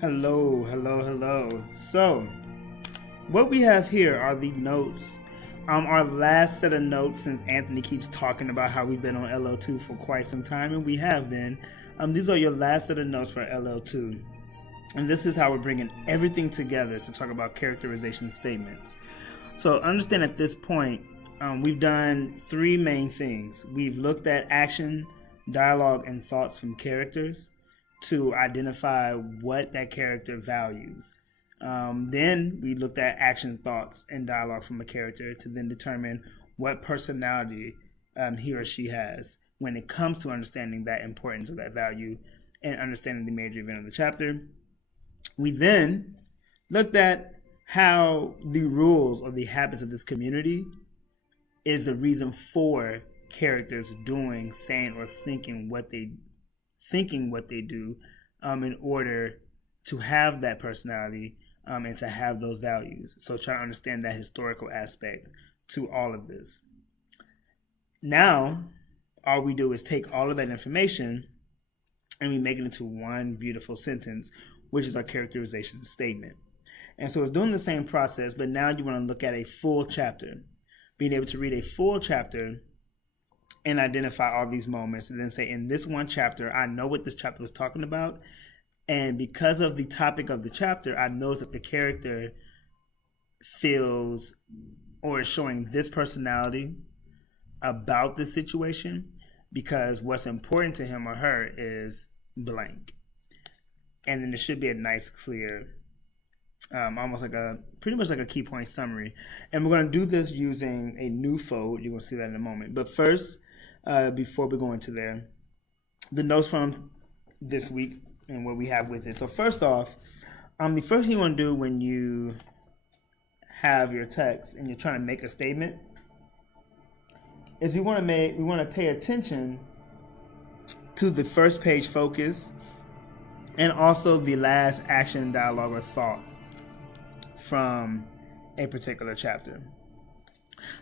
Hello, hello, hello. So, what we have here are the notes. Our last set of notes, since Anthony keeps talking about how we've been on LL2 for quite some time, and we have been. These are your last set of notes for LL2. And this is how we're bringing everything together to talk about characterization statements. So, understand at this point, we've done three main things. We've looked at action, dialogue, and thoughts from characters to identify what that character values. Then we looked at action, thoughts, and dialogue from a character to then determine what personality he or she has when it comes to understanding that importance of that value and understanding the major event of the chapter. We then looked at how the rules or the habits of this community is the reason for characters doing, saying, or thinking what they do in order to have that personality and to have those values. So try to understand that historical aspect to all of this. Now, all we do is take all of that information and we make it into one beautiful sentence, which is our characterization statement. And so it's doing the same process, but now you want to look at a full chapter. Being able to read a full chapter and identify all these moments and then say, in this one chapter, I know what this chapter was talking about. And because of the topic of the chapter, I know that the character feels or is showing this personality about this situation because what's important to him or her is blank. And then it should be a nice, clear, almost like pretty much like a key point summary. And we're going to do this using a new fold. You're going to see that in a moment. But first, before we go into there, the notes from this week and what we have with it. So first off, the first thing you want to do when you have your text and you're trying to make a statement is we want to pay attention to the first page focus and also the last action, dialogue, or thought from a particular chapter.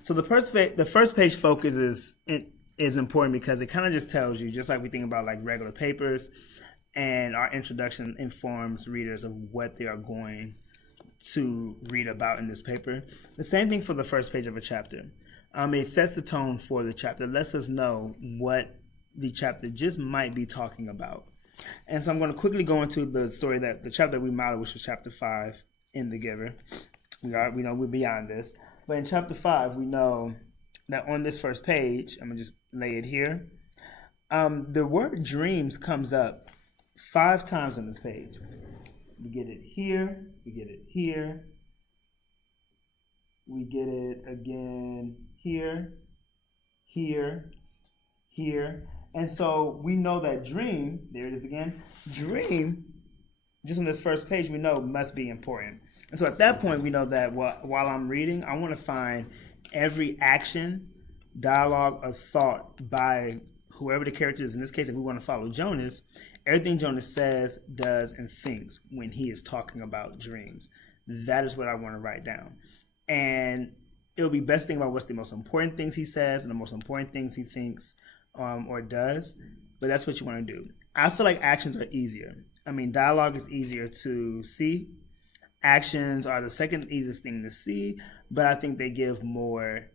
So the first page focus is important because it kind of just tells you, just like we think about like regular papers, and our introduction informs readers of what they are going to read about in this paper. The same thing for the first page of a chapter. It sets the tone for the chapter, lets us know what the chapter just might be talking about. And so I'm going to quickly go into the story that the chapter we modeled, which was chapter 5 in The Giver. We know we're beyond this. But in chapter 5, we know that on this first page, I'm going to just lay it here, the word dreams comes up 5 times on this page. We get it here, we get it here, we get it again here, here, here. And so we know that dream, there it is again, dream, just on this first page, we know must be important. And so at that point, we know that while I'm reading, I want to find every action, dialogue, or thought by whoever the character is. In this case, if we want to follow Jonas, everything Jonas says, does, and thinks when he is talking about dreams. That is what I want to write down. And it'll be best to think about what's the most important things he says and the most important things he thinks or does. But that's what you want to do. I feel like actions are easier. I mean, dialogue is easier to see. Actions are the second easiest thing to see, but I think they give more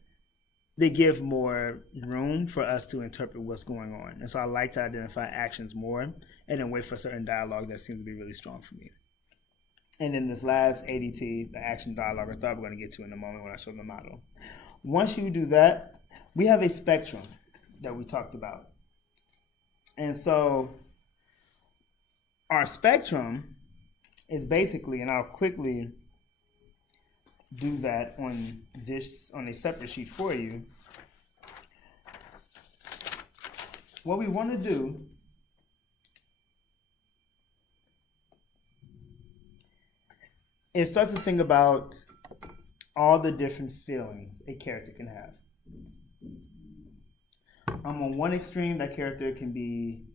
room for us to interpret what's going on. And so I like to identify actions more and then wait for certain dialogue that seems to be really strong for me. And then this last ADT, the action, dialogue, or thought we're going to get to in a moment when I show the model. Once you do that, we have a spectrum that we talked about. And so our spectrum is basically, and I'll quickly do that on a separate sheet for you. What we want to do is start to think about all the different feelings a character can have. On one extreme, that character can be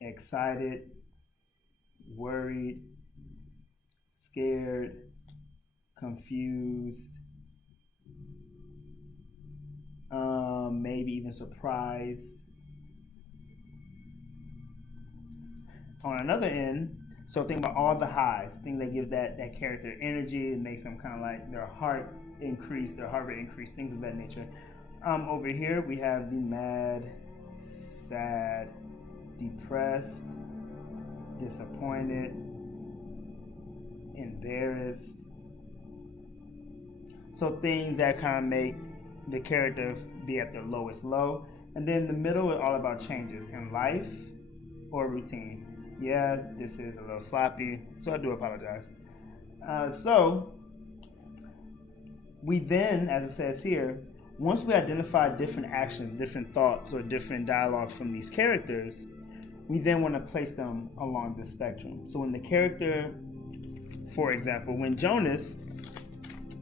excited, worried, scared, confused, maybe even surprised. On another end, So think about all the highs, things that give that character energy. It makes them kind of like their heart increase, their heart rate increase, things of that nature. Over here we have the mad, sad, depressed, disappointed, embarrassed. So things that kind of make the character be at their lowest low. And then the middle is all about changes in life or routine. Yeah, this is a little sloppy, so I do apologize. So we then, as it says here, once we identify different actions, different thoughts, or different dialogue from these characters, we then want to place them along the spectrum. So when the character, for example, when Jonas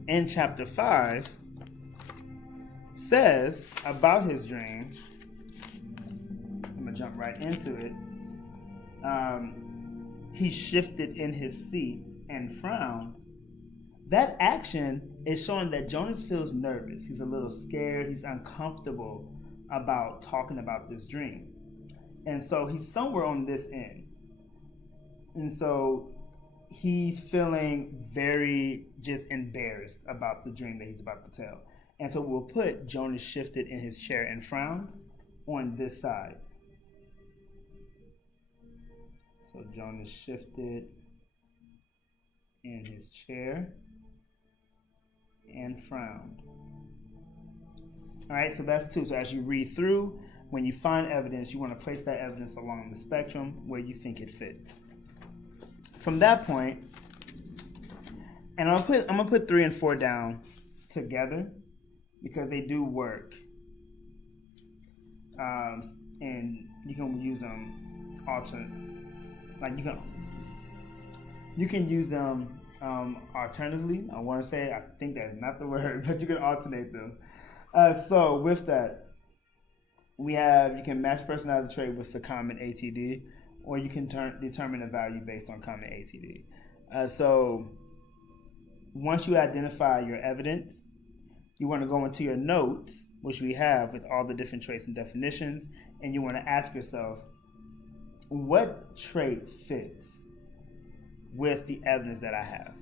in chapter 5 says about his dream, I'm going to jump right into it. He shifted in his seat and frowned. That action is showing that Jonas feels nervous. He's a little scared. He's uncomfortable about talking about this dream. And so he's somewhere on this end. And so he's feeling very just embarrassed about the dream that he's about to tell. And so we'll put Jonas shifted in his chair and frowned on this side. So Jonas shifted in his chair and frowned. All right, so that's two. So as you read through, when you find evidence, you want to place that evidence along the spectrum where you think it fits. From that point, and I'm gonna put 3 and 4 down together because they do work, and you can use them alternate. Like you can use them alternatively. I want to say, I think that's not the word, but you can alternate them. So with that, you can match personality trait with the common ATD, or you can determine a value based on common ATD. So once you identify your evidence, you want to go into your notes, which we have with all the different traits and definitions, and you want to ask yourself, what trait fits with the evidence that I have?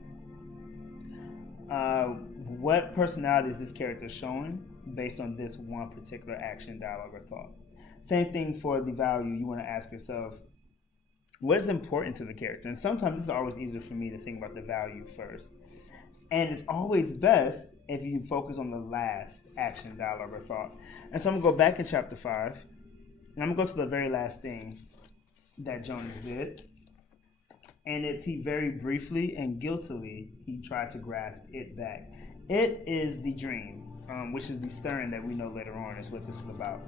What personality is this character showing based on this one particular action, dialogue, or thought? Same thing for the value. You want to ask yourself, what is important to the character? And sometimes this is always easier for me to think about the value first. And it's always best if you focus on the last action, dialogue, or thought. And so I'm going to go back in chapter 5, and I'm going to go to the very last thing that Jonas did. And it's he very briefly and guiltily, he tried to grasp it back. It is the dream, which is the stirring that we know later on is what this is about.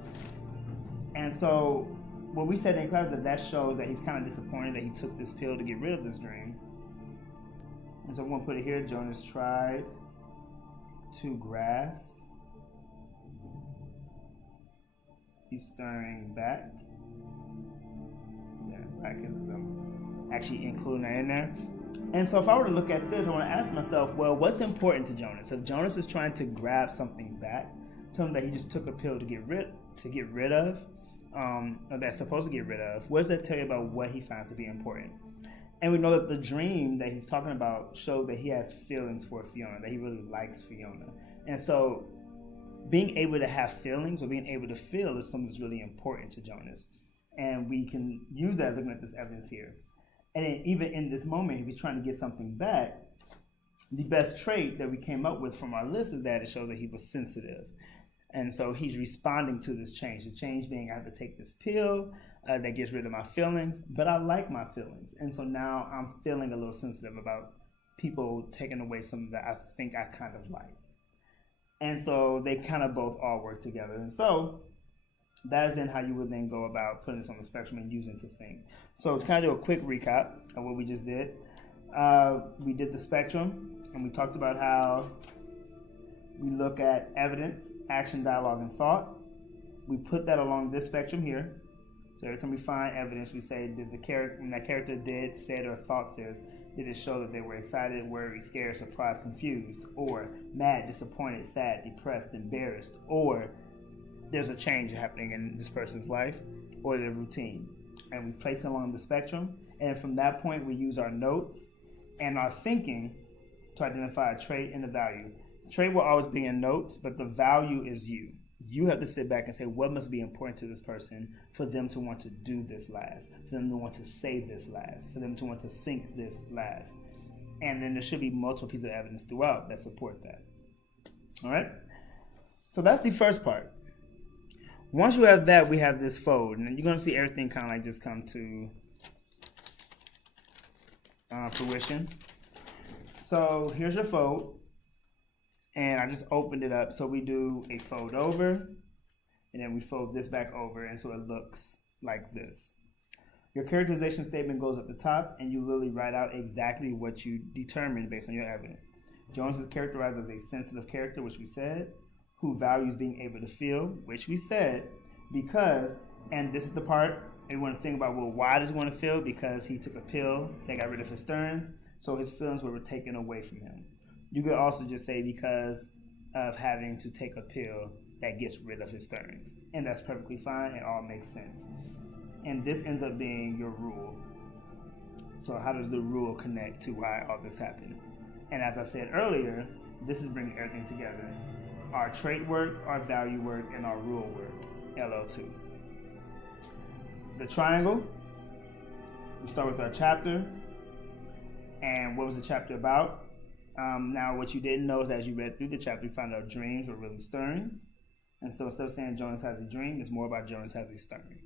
And so what we said in class, that shows that he's kind of disappointed that he took this pill to get rid of this dream. And so I'm going to put it here, Jonas tried to grasp the stirring back. Yeah, back is actually including that in there. And so if I were to look at this, I want to ask myself, well, what's important to Jonas? If Jonas is trying to grab something back, something that he just took a pill to get rid of, or that's supposed to get rid of, what does that tell you about what he finds to be important? And we know that the dream that he's talking about showed that he has feelings for Fiona, that he really likes Fiona. And so being able to have feelings or being able to feel is something that's really important to Jonas. And we can use that looking at this evidence here. And then even in this moment, if he's trying to get something back, the best trait that we came up with from our list is that it shows that he was sensitive. And so he's responding to this change. The change being, I have to take this pill that gets rid of my feelings, but I like my feelings. And so now I'm feeling a little sensitive about people taking away something that I think I kind of like. And so they kind of both all work together. And so that is then how you would then go about putting this on the spectrum and using to think. So to kind of do a quick recap of what we just did, we did the spectrum, and we talked about how we look at evidence, action, dialogue, and thought. We put that along this spectrum here. So every time we find evidence, we say, did the character, when that character did, said, or thought this, did it show that they were excited, worried, scared, surprised, confused, or mad, disappointed, sad, depressed, embarrassed, or there's a change happening in this person's life, or their routine. And we place them along the spectrum, And from that point, we use our notes and our thinking to identify a trait and a value. The trait will always be in notes, but the value is you. You have to sit back and say, what must be important to this person for them to want to do this last, for them to want to say this last, for them to want to think this last. And then there should be multiple pieces of evidence throughout that support that. All right? So that's the first part. Once you have that, we have this fold. And you're going to see everything kind of like just come to fruition. So here's your fold. And I just opened it up. So we do a fold over, and then we fold this back over, and so it looks like this. Your characterization statement goes at the top, and you literally write out exactly what you determined based on your evidence. Jones is characterized as a sensitive character, which we said, who values being able to feel, which we said, because, and this is the part, and you want to think about, well, why does he want to feel? Because he took a pill that got rid of his sterns, so his feelings were taken away from him. You could also just say because of having to take a pill that gets rid of his sterns. And that's perfectly fine. It all makes sense. And this ends up being your rule. So how does the rule connect to why all this happened? And as I said earlier, this is bringing everything together. Our trait work, our value work, and our rule work, LL2. The triangle, we start with our chapter. And what was the chapter about? Now, what you didn't know is as you read through the chapter, you found out dreams were really stirrings. And so instead of saying Jonas has a dream, it's more about Jonas has a stirring.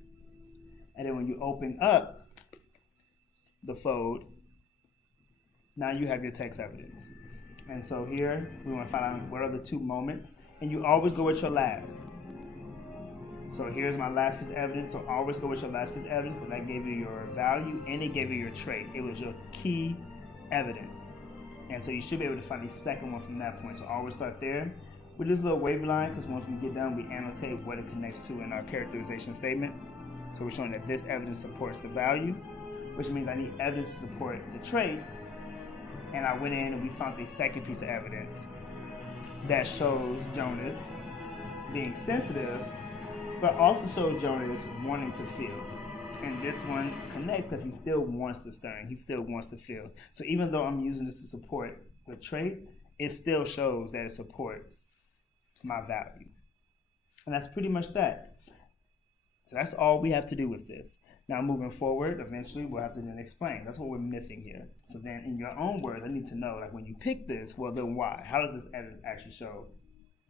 And then when you open up the fold, now you have your text evidence. And so here, we want to find out what are the two moments. And you always go with your last. So here's my last piece of evidence. So always go with your last piece of evidence because that gave you your value and it gave you your trait. It was your key evidence. And so you should be able to find the second one from that point. So always start there with this little wavy line because once we get done, we annotate what it connects to in our characterization statement. So we're showing that this evidence supports the value, which means I need evidence to support the trait. And I went in and we found the second piece of evidence that shows Jonas being sensitive, but also shows Jonas wanting to feel. And this one connects because he still wants to stir. He still wants to feel. So even though I'm using this to support the trait, it still shows that it supports my value. And that's pretty much that. So that's all we have to do with this. Now moving forward, eventually we'll have to then explain. That's what we're missing here. So then in your own words, I need to know, like when you pick this, well then why? How does this evidence actually show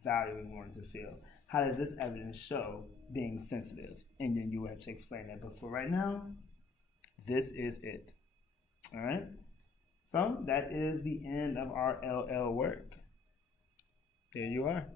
value and wanting to feel? How does this evidence show being sensitive? And then you will have to explain that. But for right now, this is it. All right? So that is the end of our LL work. There you are.